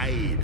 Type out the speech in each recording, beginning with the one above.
hide.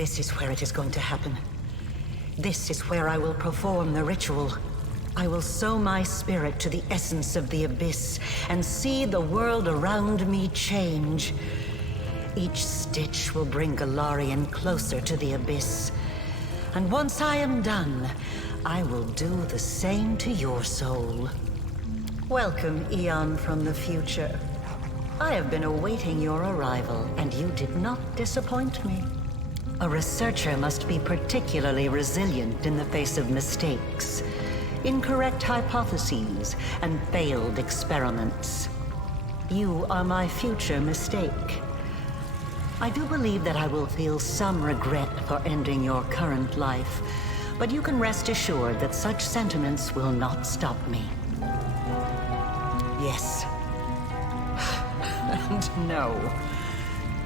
This is where it is going to happen. This is where I will perform the ritual. I will sow my spirit to the essence of the abyss and see the world around me change. Each stitch will bring Galarian closer to the abyss. And once I am done, I will do the same to your soul. Welcome, Aeon from the future. I have been awaiting your arrival, and you did not disappoint me. A researcher must be particularly resilient in the face of mistakes, incorrect hypotheses, and failed experiments. You are my future mistake. I do believe that I will feel some regret for ending your current life, but you can rest assured that such sentiments will not stop me. Yes. And no.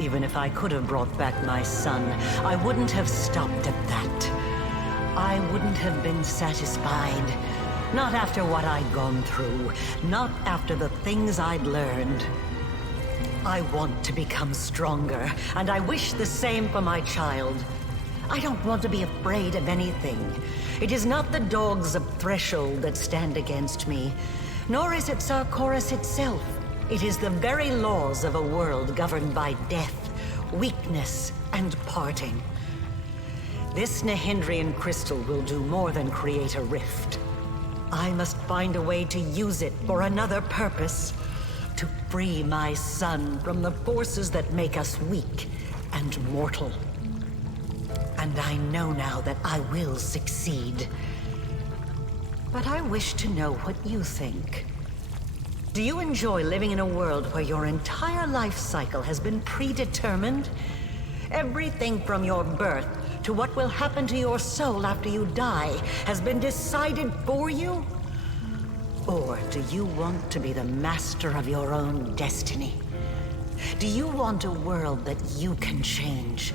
Even if I could have brought back my son, I wouldn't have stopped at that. I wouldn't have been satisfied. Not after what I'd gone through. Not after the things I'd learned. I want to become stronger, and I wish the same for my child. I don't want to be afraid of anything. It is not the dogs of Threshold that stand against me, nor is it Sarkoris itself. It is the very laws of a world governed by death, weakness, and parting. This Nahindrian crystal will do more than create a rift. I must find a way to use it for another purpose. To free my son from the forces that make us weak and mortal. And I know now that I will succeed. But I wish to know what you think. Do you enjoy living in a world where your entire life cycle has been predetermined? Everything from your birth to what will happen to your soul after you die has been decided for you? Or do you want to be the master of your own destiny? Do you want a world that you can change?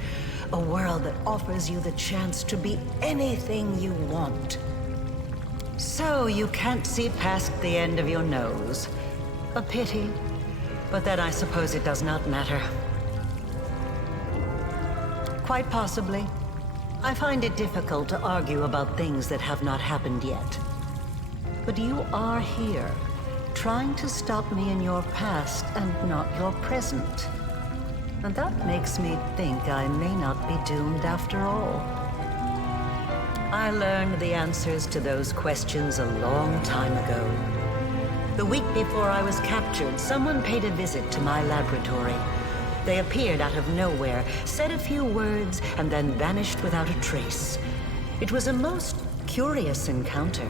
A world that offers you the chance to be anything you want? So you can't see past the end of your nose. A pity, but then I suppose it does not matter. Quite possibly. I find it difficult to argue about things that have not happened yet. But you are here, trying to stop me in your past and not your present. And that makes me think I may not be doomed after all. I learned the answers to those questions a long time ago. The week before I was captured, someone paid a visit to my laboratory. They appeared out of nowhere, said a few words, and then vanished without a trace. It was a most curious encounter,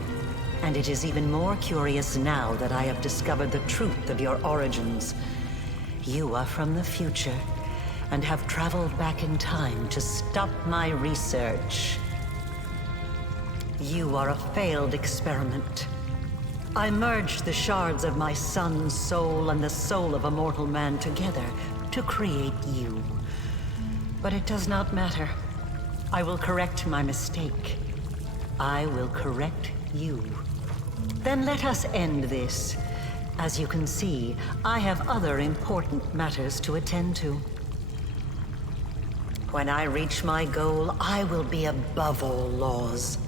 and it is even more curious now that I have discovered the truth of your origins. You are from the future, and have traveled back in time to stop my research. You are a failed experiment. I merged the shards of my son's soul and the soul of a mortal man together to create you. But it does not matter. I will correct my mistake. I will correct you. Then let us end this. As you can see, I have other important matters to attend to. When I reach my goal, I will be above all laws.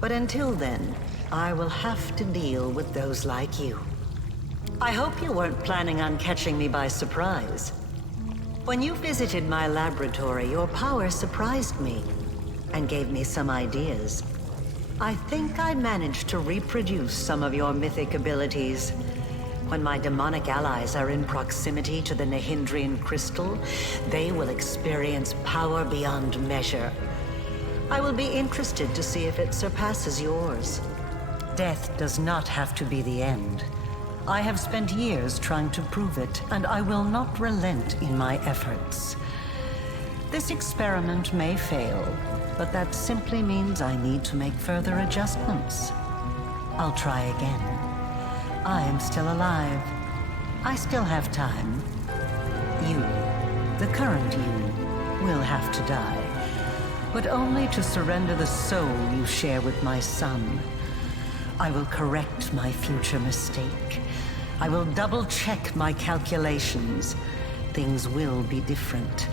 But until then, I will have to deal with those like you. I hope you weren't planning on catching me by surprise. When you visited my laboratory, your power surprised me and gave me some ideas. I think I managed to reproduce some of your mythic abilities. When my demonic allies are in proximity to the Nahindrian crystal, they will experience power beyond measure. I will be interested to see if it surpasses yours. Death does not have to be the end. I have spent years trying to prove it, and I will not relent in my efforts. This experiment may fail, but that simply means I need to make further adjustments. I'll try again. I am still alive. I still have time. You, the current you, will have to die, but only to surrender the soul you share with my son. I will correct my future mistake. I will double-check my calculations. Things will be different,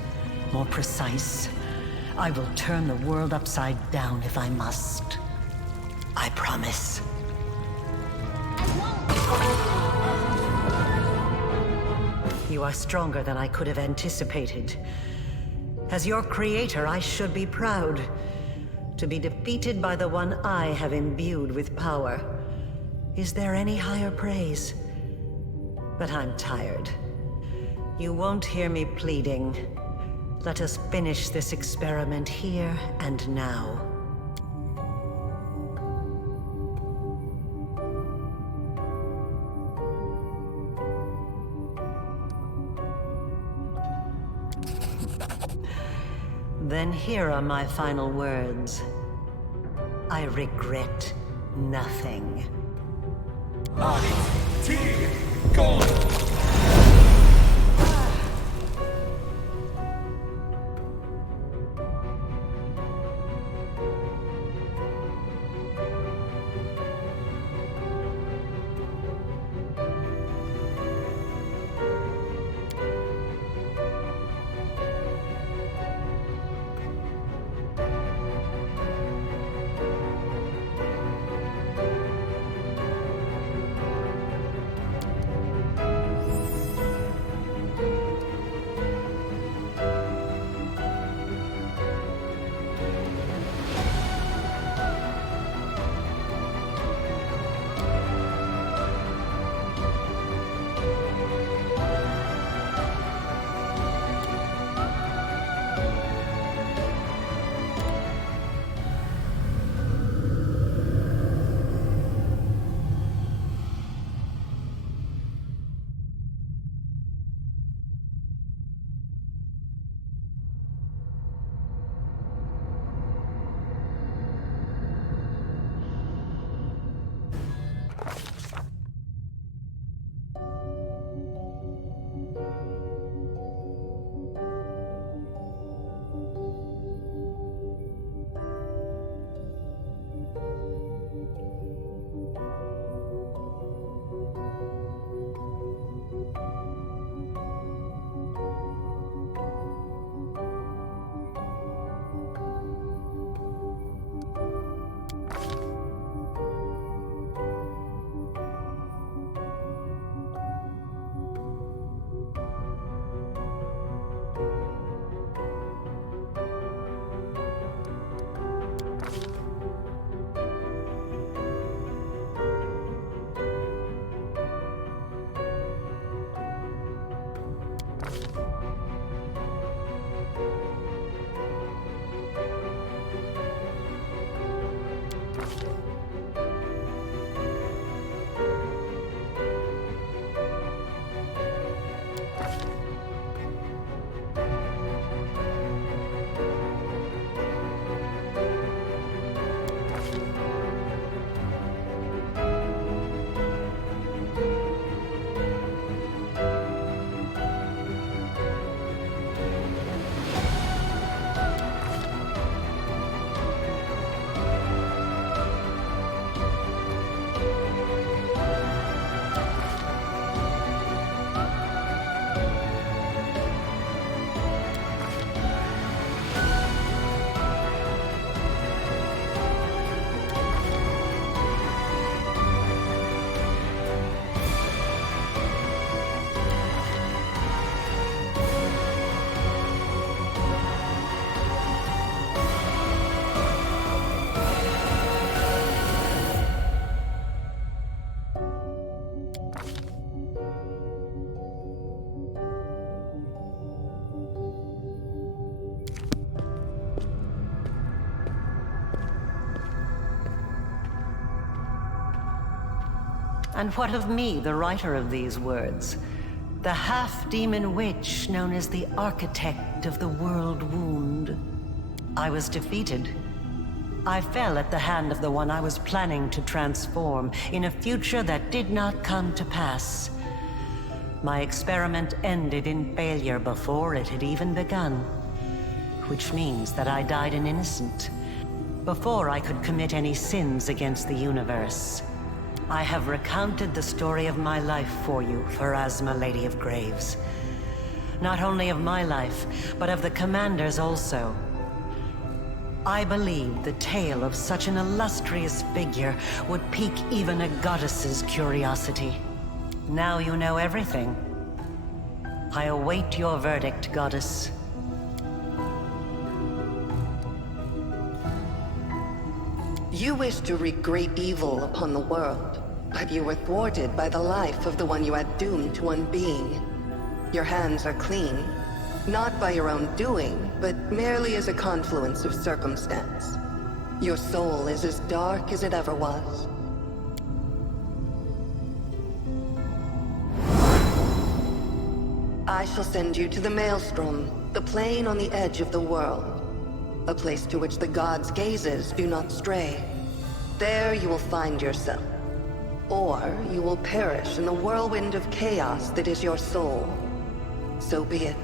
more precise. I will turn the world upside down if I must. I promise. You are stronger than I could have anticipated. As your creator, I should be proud. To be defeated by the one I have imbued with power. Is there any higher praise? But I'm tired. You won't hear me pleading. Let us finish this experiment here and now. Then here are my final words. I regret nothing. Gone! And what of me, the writer of these words? The half-demon witch known as the architect of the world wound. I was defeated. I fell at the hand of the one I was planning to transform in a future that did not come to pass. My experiment ended in failure before it had even begun, which means that I died an innocent, before I could commit any sins against the universe. I have recounted the story of my life for you, Pharasma, Lady of Graves. Not only of my life, but of the Commander's also. I believed the tale of such an illustrious figure would pique even a goddess's curiosity. Now you know everything. I await your verdict, Goddess. You wish to wreak great evil upon the world, but you were thwarted by the life of the one you had doomed to unbeing. Your hands are clean, not by your own doing, but merely as a confluence of circumstance. Your soul is as dark as it ever was. I shall send you to the Maelstrom, the plane on the edge of the world. A place to which the gods' gazes do not stray. There you will find yourself. Or you will perish in the whirlwind of chaos that is your soul. So be it.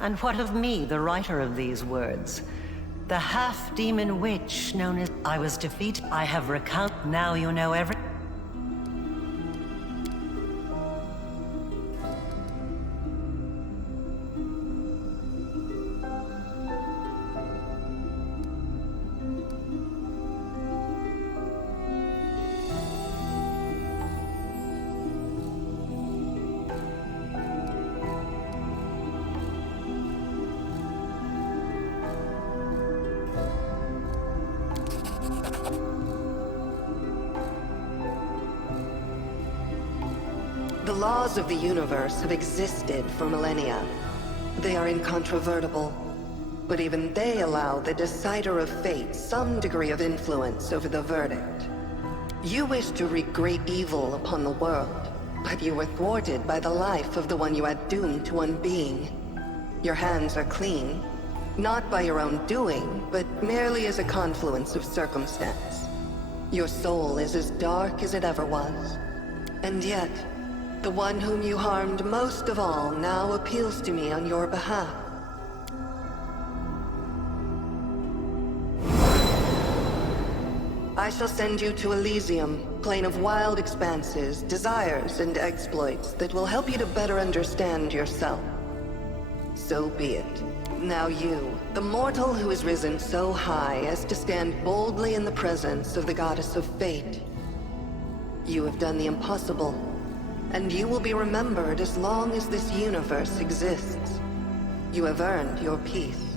And what of me, the writer of these words? The half-demon witch known as... I was defeated. I have recounted. Now you know every... The laws of the universe have existed for millennia. They are incontrovertible. But even they allow the decider of fate some degree of influence over the verdict. You wish to wreak great evil upon the world, but you were thwarted by the life of the one you had doomed to unbeing. Your hands are clean, not by your own doing, but merely as a confluence of circumstance. Your soul is as dark as it ever was. And yet, the one whom you harmed most of all now appeals to me on your behalf. I shall send you to Elysium, plane of wild expanses, desires, and exploits that will help you to better understand yourself. So be it. Now you, the mortal who has risen so high as to stand boldly in the presence of the goddess of fate. You have done the impossible, and you will be remembered as long as this universe exists. You have earned your peace.